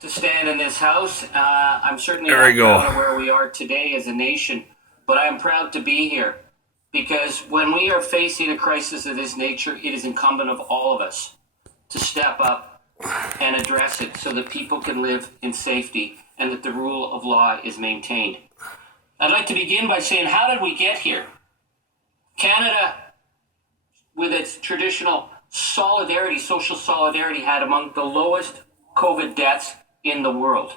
to stand in this house. I'm certainly There we not go. proud of where we are today as a nation, but I am proud to be here because when we are facing a crisis of this nature, it is incumbent of all of us to step up and address it so that people can live in safety and that the rule of law is maintained. I'd like to begin by saying, how did we get here? Canada, with its traditional solidarity, social solidarity, had among the lowest COVID deaths in the world.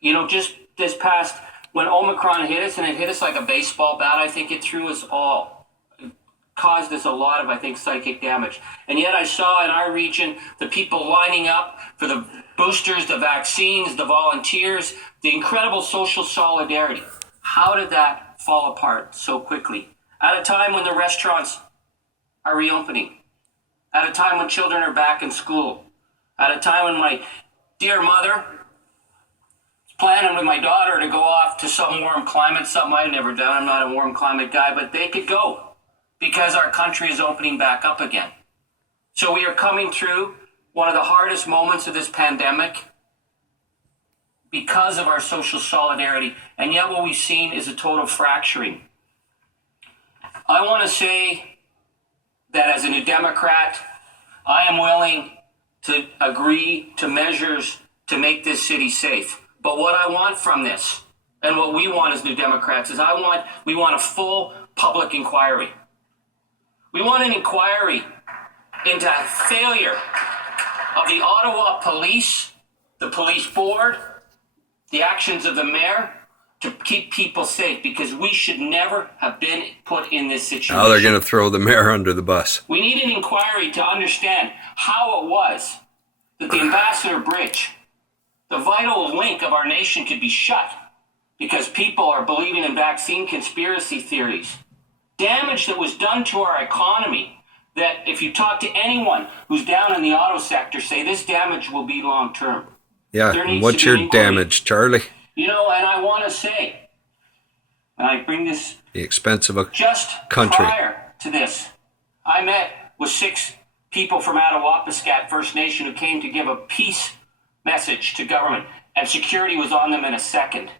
You know, just this past, when Omicron hit us, and it hit us like a baseball bat, I think it threw us all. It caused us a lot of, I think, psychic damage. And yet I saw in our region the people lining up for the boosters, the vaccines, the volunteers, the incredible social solidarity. How did that fall apart so quickly? At a time when the restaurants are reopening, at a time when children are back in school, at a time when my dear mother is planning with my daughter to go off to some warm climate, something I've never done. I'm not a warm climate guy, but they could go because our country is opening back up again. So we are coming through one of the hardest moments of this pandemic because of our social solidarity, and yet what we've seen is a total fracturing. I want to say that as a New Democrat, I am willing to agree to measures to make this city safe. But what I want from this, and what we want as New Democrats, is we want a full public inquiry. We want an inquiry into failure of the Ottawa Police, the police board, the actions of the mayor to keep people safe, because we should never have been put in this situation. Now they're going to throw the mayor under the bus. We need an inquiry to understand how it was that the Ambassador Bridge, the vital link of our nation, could be shut because people are believing in vaccine conspiracy theories. Damage that was done to our economy, that if you talk to anyone who's down in the auto sector, say this damage will be long term. Yeah, and what's your damage, Charlie? You know, and I want to say, and I bring this the expense of a just country. Prior to this, I met with 6 people from Attawapiskat First Nation who came to give a peace message to government, and security was on them in a second.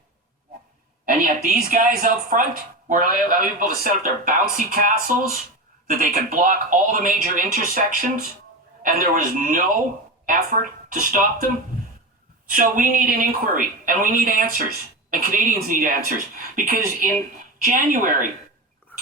And yet these guys out front were able to set up their bouncy castles, that they could block all the major intersections, and there was no effort to stop them. So we need an inquiry, and we need answers, and Canadians need answers. Because in January,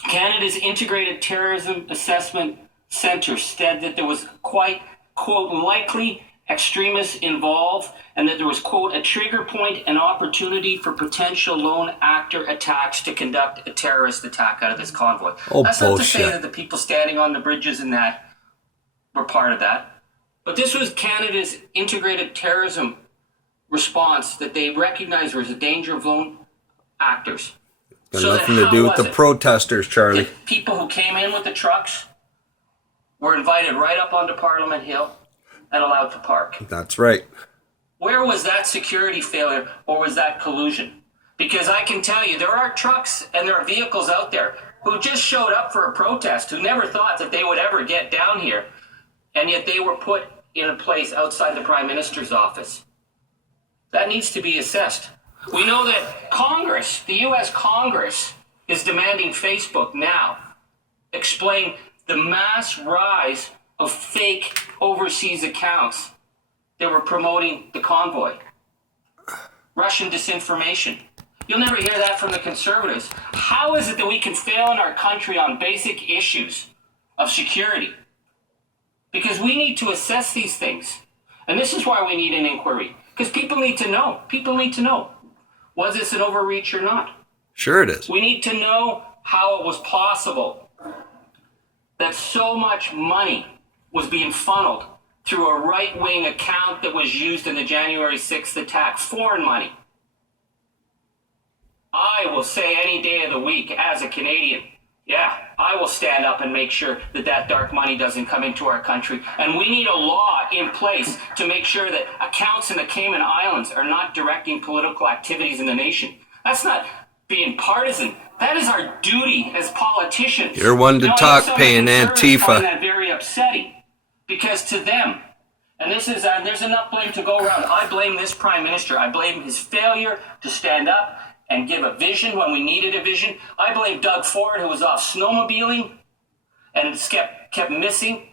Canada's Integrated Terrorism Assessment Centre said that there was quite, quote, likely extremists involved, and that there was, quote, a trigger point and opportunity for potential lone actor attacks to conduct a terrorist attack out of this convoy. Oh, that's bullshit. not to say that the people standing on the bridges and that were part of that. But this was Canada's integrated terrorism response that they recognized was a danger of lone actors. Got nothing to do with the protesters, Charlie. The people who came in with the trucks were invited right up onto Parliament Hill and allowed to park. That's right. Where was that security failure, or was that collusion? Because I can tell you, there are trucks and there are vehicles out there who just showed up for a protest, who never thought that they would ever get down here, and yet they were put in a place outside the Prime Minister's office. That needs to be assessed. We know that Congress, the U.S. Congress, is demanding Facebook now explain the mass rise of fake overseas accounts that were promoting the convoy. Russian disinformation. You'll never hear that from the Conservatives. How is it that we can fail in our country on basic issues of security? Because we need to assess these things. And this is why we need an inquiry. Because people need to know. People need to know. Was this an overreach or not? Sure it is. We need to know how it was possible that so much money was being funneled through a right-wing account that was used in the January 6th attack, foreign money. I will say any day of the week as a Canadian, yeah, I will stand up and make sure that that dark money doesn't come into our country. And we need a law in place to make sure that accounts in the Cayman Islands are not directing political activities in the nation. That's not being partisan. That is our duty as politicians. You're one to talk, paying Antifa. Antifa. Find that very upsetting, because to them, And there's enough blame to go around. I blame this prime minister. I blame his failure to stand up and give a vision when we needed a vision. I blame Doug Ford, who was off snowmobiling and kept missing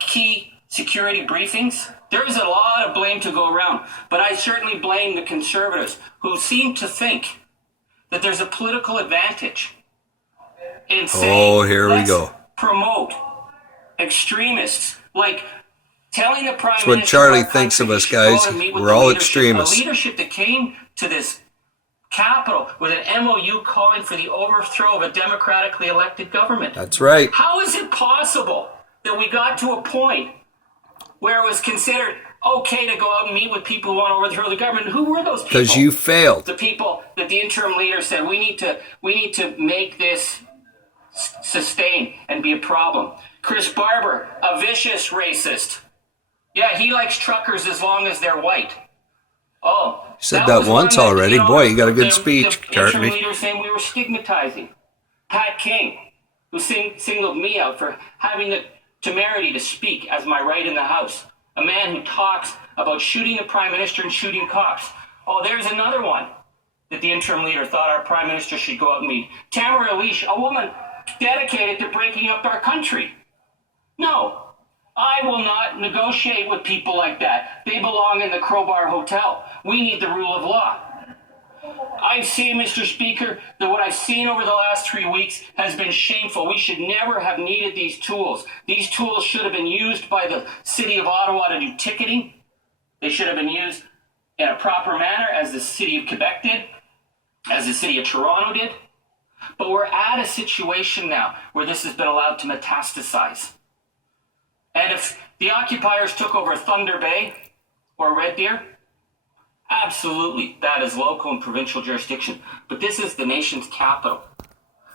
key security briefings. There's a lot of blame to go around. But I certainly blame the Conservatives, who seem to think that there's a political advantage in saying, here we go. Promote extremists, like telling the prime That's minister. what Charlie thinks of us, guys. We're all extremists. The leadership that came to this capital with an MOU calling for the overthrow of a democratically elected government. That's right. How is it possible that we got to a point where it was considered okay to go out and meet with people who want to overthrow the government? Who were those people? Because you failed. The people that the interim leader said, we need to make this sustain and be a problem. Chris Barber, a vicious racist. Yeah, he likes truckers as long as they're white. Oh, said that once already. Boy, you got a good speech, Charlie. The Charlie. interim leader saying we were stigmatizing. Pat King, who singled me out for having the temerity to speak as my right in the House. A man who talks about shooting the prime minister and shooting cops. Oh, there's another one that the interim leader thought our prime minister should go out and meet. Tamara Elish, a woman dedicated to breaking up our country. No, I will not negotiate with people like that. They belong in the Crowbar Hotel. We need the rule of law. I see, Mr. Speaker, that what I've seen over the last 3 weeks has been shameful. We should never have needed these tools. These tools should have been used by the City of Ottawa to do ticketing. They should have been used in a proper manner, as the City of Quebec did, as the City of Toronto did. But we're at a situation now where this has been allowed to metastasize. And if the occupiers took over Thunder Bay or Red Deer, absolutely, that is local and provincial jurisdiction. But this is the nation's capital.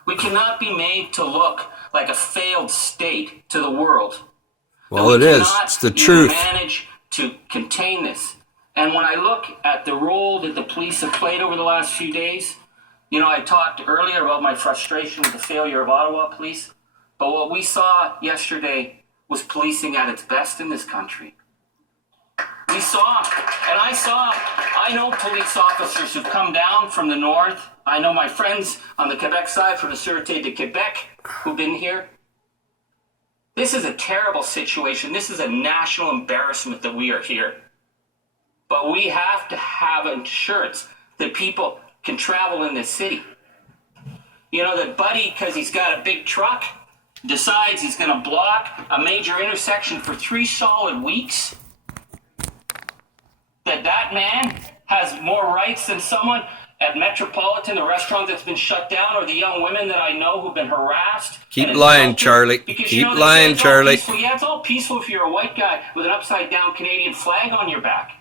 We cannot be made to look like a failed state to the world. Well, it is. It's the truth. Manage to contain this. And when I look at the role that the police have played over the last few days, you know, I talked earlier about my frustration with the failure of Ottawa police. But what we saw yesterday was policing at its best in this country. We saw, and I know police officers who've come down from the north. I know my friends on the Quebec side from the Sûreté de Québec who've been here. This is a terrible situation. This is a national embarrassment that we are here. But we have to have insurance that people can travel in this city. You know, that Buddy, because he's got a big truck, decides he's going to block a major intersection for 3 solid weeks. That man has more rights than someone at Metropolitan, the restaurant that's been shut down, or the young women that I know who've been harassed. Keep lying, Charlie. Keep lying, Charlie. Yeah, it's all peaceful if you're a white guy with an upside-down Canadian flag on your back.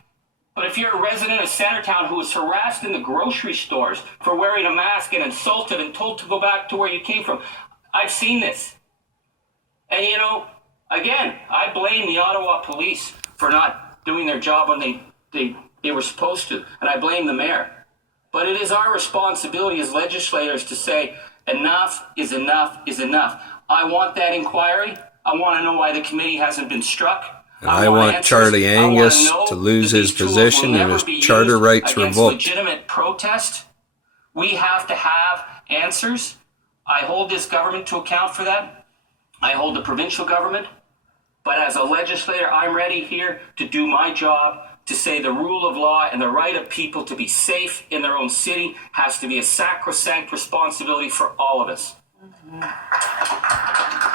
But if you're a resident of Centertown who was harassed in the grocery stores for wearing a mask and insulted and told to go back to where you came from, I've seen this. And, you know, again, I blame the Ottawa police for not doing their job when they were supposed to, and I blame the mayor. But it is our responsibility as legislators to say enough is enough is enough. I want that inquiry. I want to know why the committee hasn't been struck. And I want Charlie Angus to lose his position and his charter rights revoked. Legitimate protest. We have to have answers. I hold this government to account for that. I hold the provincial government. But as a legislator, I'm ready here to do my job, to say the rule of law and the right of people to be safe in their own city has to be a sacrosanct responsibility for all of us. Mm-hmm.